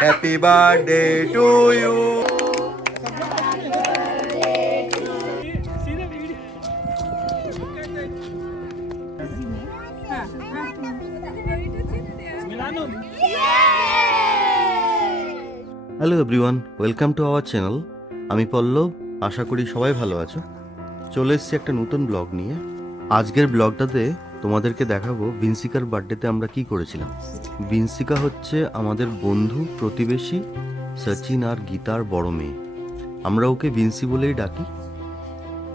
Happy birthday to you hello everyone welcome to our channel আমি পল্লব, আশা করি সবাই ভালো আছো। চলে এসেছি একটা নতুন ব্লগ নিয়ে। আজকের ব্লগটাতে তোমাদেরকে দেখাবো বিনসিকার বার্থডেতে আমরা কি করেছিলাম। বিনসিকা হচ্ছে আমাদের বন্ধু, প্রতিবেশী, সচিন আর গীতার বড় মেয়ে। আমরা ওকে বিনসি বলেই ডাকি।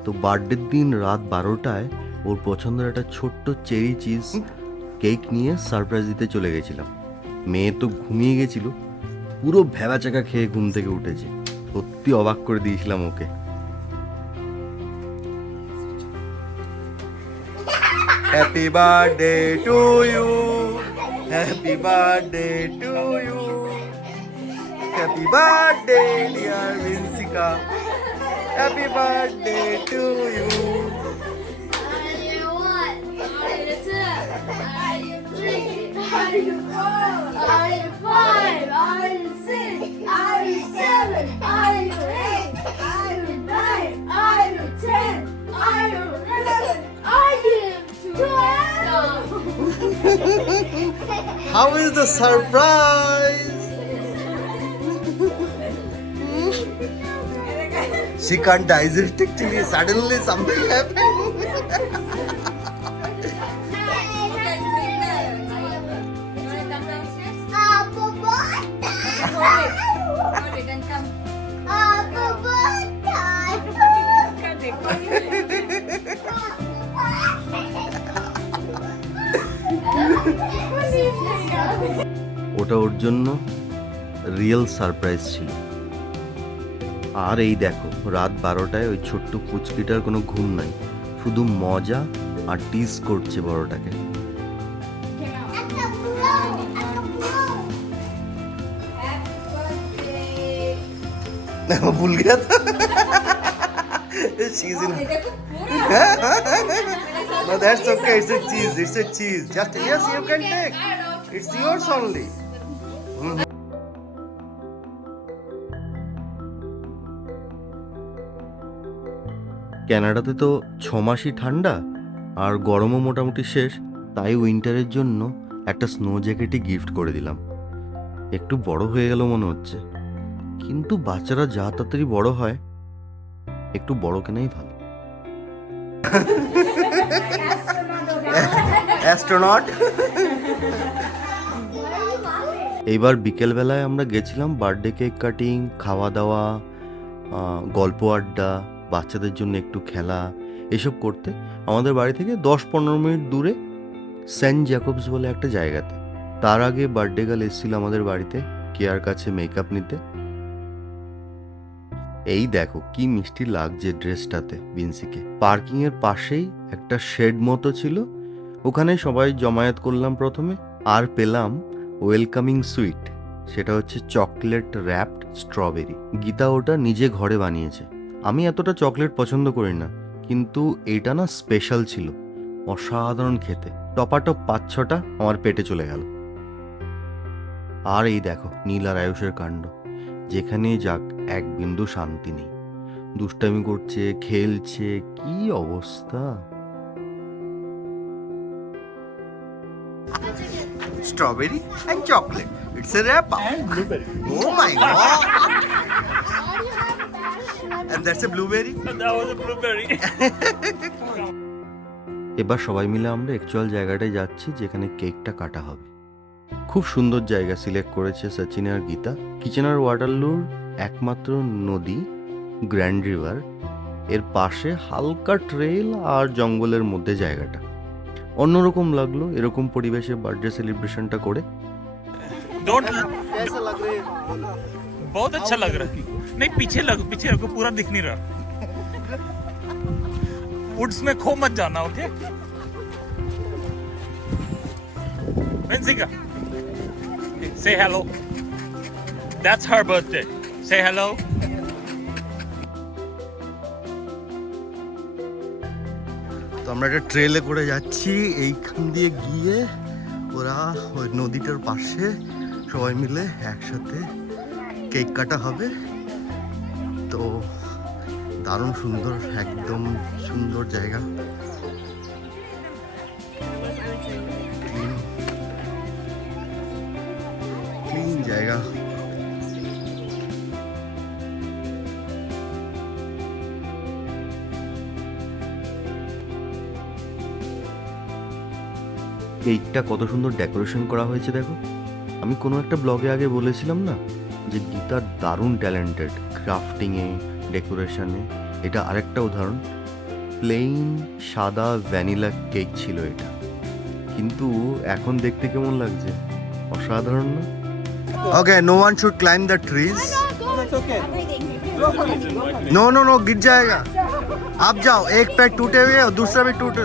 তো বার্থডের দিন রাত বারোটায় ওর পছন্দের একটা ছোট্ট চেরি চিজ কেক নিয়ে সারপ্রাইজ দিতে চলে গেছিলাম। মেয়ে তো ঘুমিয়ে গেছিল। পুরো ভেবা চাকা খেয়ে ঘুম থেকে উঠেছে। সত্যি অবাক করে দিয়েছিলাম ওকে। Happy birthday to you. Happy birthday to you. Happy birthday, dear Vinsika. Happy birthday to you. Are you one? Are you two? Are you three? Are you four? Are you How is the surprise? Hmm? she can't digest actually. Suddenly something happened. ওটা ওর জন্য real surprise ছিল। আর এই দেখো রাত বারোটায় ওই ছোট্ট কুচকিটার কোনো ঘুম নাই। শুধু মজা আর টিস করছে বড়টাকে। ভুল গিয়া cheese হ্যাঁ? in It's yours only. ক্যানাডাতে তো ছ মাসই ঠান্ডা আর গরমও মোটামুটি শেষ তাই উইন্টারের জন্য একটা স্নো জ্যাকেটই গিফট করে দিলাম। একটু বড় হয়ে গেল মনে হচ্ছে কিন্তু বাচ্চারা যা তাড়াতাড়ি বড় হয় একটু বড় কেনাই ভালো। অ্যাস্ট্রোনট এইবার বিকেলবেলায় আমরা গেছিলাম বার্থডে কেক কাটিং খাওয়া দাওয়া গল্প আড্ডা, বাচ্চাদের জন্য একটু খেলা, এসব করতে। আমাদের বাড়ি থেকে দশ পনেরো মিনিট দূরে সেন্ট জ্যাকবস বলে একটা জায়গাতে। তার আগে বার্থডে গাল এসেছিল আমাদের বাড়িতে, কেয়ার কাছে মেকআপ নিতে। এই দেখো, কি মিষ্টি লাগছে ড্রেসটাতে বিনসিকে। পার্কিং এর পাশেই একটা শেড মতো ছিল। ওখানে সবাই জমায়েত করলাম প্রথমে। আর পেলাম ওয়েলকামিং সুইট। সেটা হচ্ছে চকলেট র্যাপড স্ট্রবেরি। গীতা ওটা নিজে ঘরে বানিয়েছে। আমি এতটা চকলেট পছন্দ করি না, কিন্তু এটা না স্পেশাল ছিল। অসাধারণ খেতে। টপাটপ পাঁচ ছটা আমার পেটে চলে গেল। আর এই দেখো, নীল আর আয়ুষের কাণ্ড। যেখানে যাক, এক বিন্দু শান্তি নেই। দুষ্টামি করছে, খেলছে, কি অবস্থা? Strawberry and chocolate it's a wrap and blueberry. Oh my god and that's a blueberry That was a blueberry. এবার সবাই মিলে আমরা অ্যাকচুয়াল জায়গাটায় যাচ্ছি যেখানে কেকটা কাটা হবে। খুব সুন্দর জায়গা সিলেক্ট করেছে সচিন আর গীতা। কিচেনার ওয়াটারলুর একমাত্র নদী গ্র্যান্ড রিভার এর পাশে হালকা ট্রেল আর জঙ্গলের মধ্যে জায়গাটা। অন্যরকম লাগলো এরকম পরিবেশে বার্থডে সেলিব্রেশনটা করে Don't. बहुत अच्छा लग रहा है नहीं पीछे लग पीछे रखो पूरा दिख नहीं रहा वुड्स में खो मत जाना okay Venzica say hello that's her birthday say hello আমরা একটা ট্রেলে করে যাচ্ছি। এইখান দিয়ে গিয়ে ওরা ওই নদীটার পাশে সবাই মিলে একসাথে কেক কাটা হবে। তো দারুণ সুন্দর, একদম সুন্দর জায়গা। কেকটা কত সুন্দর ডেকোরেশন করা হয়েছে দেখো আমি কোনো একটা ব্লগে আগে বলেছিলাম না যে গীতার দারুণ ট্যালেন্টেড ক্রাফটিংয়ে ডেকোরেশনে এটা আরেকটা উদাহরণ প্লেন সাদা ভ্যানিলা কেক ছিল এটা কিন্তু এখন দেখতে কেমন লাগছে অসাধারণ না okay no one should climb the trees no no no गिर जाएगा आप जाओ एक पैर टूटे हुए और दूसरा भी टूटे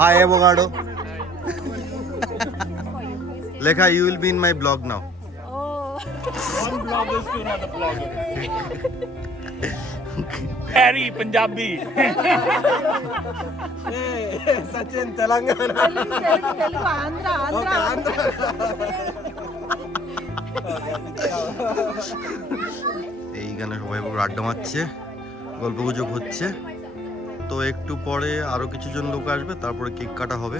হাই অ্যাভোকাডো লেখা you will be in my blog now One blogger to another blogger. Harry, Punjabi. hey, Sachin, Telangana. Okay, Andhra. এইখানে সবাই পুরো আড্ডা মারছে গল্প গুজব হচ্ছে তো একটু পরে আরও কিছু জন লোক আসবে তারপরে কেক কাটা হবে।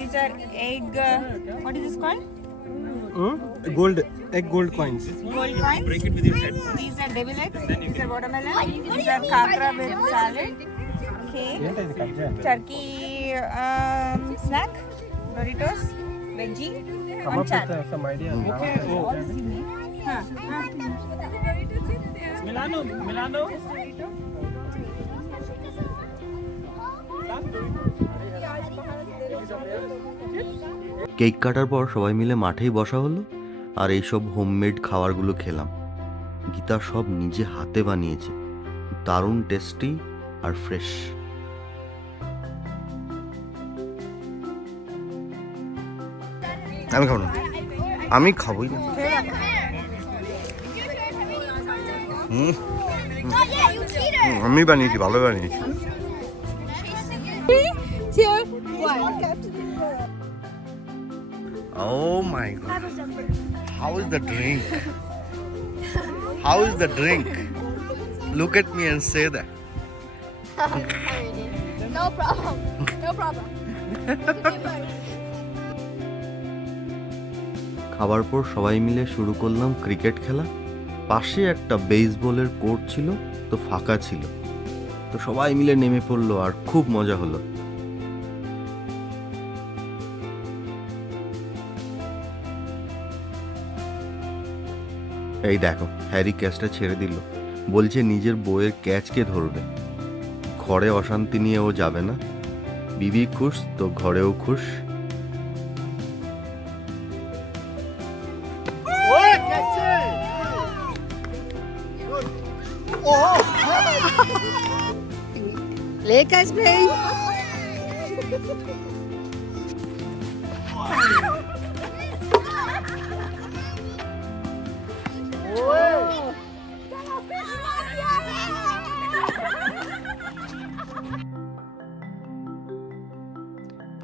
These are egg. Uh, what is this called? Hmm? Gold, egg gold coins. Gold coins. break it with your head. These are devil eggs. These are watermelon. These are kakra with salad. Okay. Turkey um, snack. Doritos. Veggie. Come One up chat. with uh, some idea. Huh. Milano, Milano. Cake কাটার পর সবাই মিলে মাঠেই বসা হলো আর এইসব homemade খাবারগুলো খেলাম। গীতা সব নিজে হাতে বানিয়েছে। দারুণ টেস্টি আর ফ্রেশ। আমি খাব না। আমি খাবোই না। আমি বানিয়েছি ভালো বানিয়েছি. Oh my god. How is the drink? How is the drink? Look at me and say that. no problem. No problem. খাবার পর সবাই মিলে শুরু করলাম ক্রিকেট খেলা পাশে একটা বেসবলের কোর্ট ছিল তো ফাঁকা ছিল তো সবাই মিলে নেমে পড়ল আর খুব মজা হলো এই দেখো, হ্যারি ক্যাচটা ছেড়ে দিল। বলছে, নিজের বইয়ের ক্যাচকে ধরবে ঘরে অশান্তি নিয়ে ও যাবে না। বিবি খুশ, তো ঘরেও খুশ।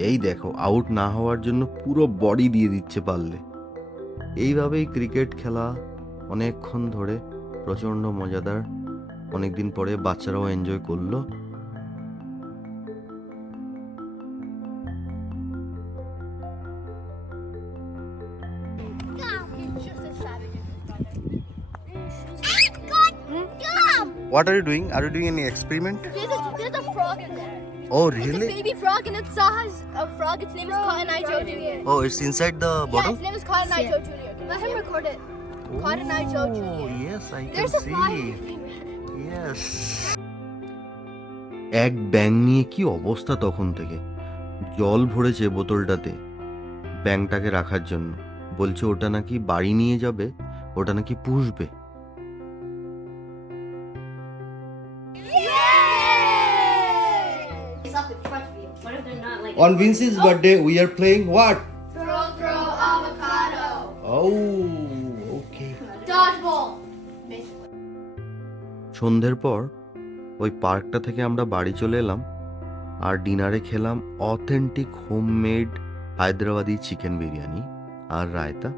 এই দেখো আউট না হওয়ার জন্য পুরো বডি দিয়ে দিচ্ছে পারলে এইভাবেই ক্রিকেট খেলা অনেকক্ষণ ধরে প্রচণ্ড মজাদার অনেকদিন পরে বাচ্চারাও এনজয় করল What are you doing? Are you doing any experiment? There's a, there's a frog in there. Oh, really? It's a baby frog and it still has a frog. Its name is Cotton Eye Joe Jr. Oh, it's inside the Yeah, bottle? its name is Cotton Eye Joe Jr. Let him record it. Cotton Eye Joe Oh, Jr. yes, I can There's a fly. see. Yes. এক ব্যাং নিয়ে কি অবস্থা তখন থেকে জল ভরেছে বোতলটাতে ব্যাংটাকে রাখার জন্য বলছে ওটা নাকি বাড়ি নিয়ে যাবে ওটা নাকি পুষবে On Vince's birthday, we are playing what? throw, throw, avocado, Oh, okay. dodgeball? সন্ধ্যের পর ওই পার্কটা থেকে আমরা বাড়ি চলে এলাম আর ডিনারে খেলাম authentic homemade Hyderabadi chicken biryani আর রায়তা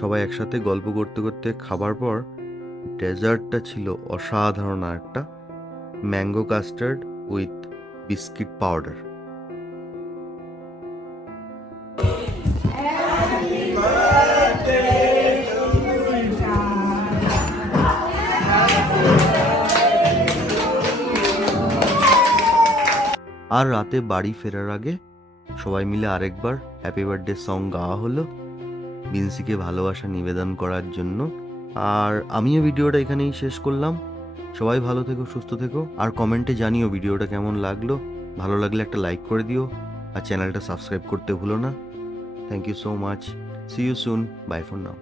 সবাই একসাথে গল্প করতে করতে খাবার পর ডেজার্টটা ছিল অসাধারণ একটা mango custard with biscuit powder আর রাতে বাড়ি ফেরার আগে সবাই মিলে আরেকবার হ্যাপি বার্থডে সং গাওয়া হলো বিন্সিকে ভালোবাসা নিবেদন করার জন্য। আর আমিও ভিডিওটা এখানেই শেষ করলাম। সবাই ভালো থেকো, সুস্থ থেকো। আর কমেন্টে জানিও ভিডিওটা কেমন লাগল। ভালো লাগলে একটা লাইক করে দিও। আর চ্যানেলটা সাবস্ক্রাইব করতে ভুলো না। Thank you so much see you soon bye for now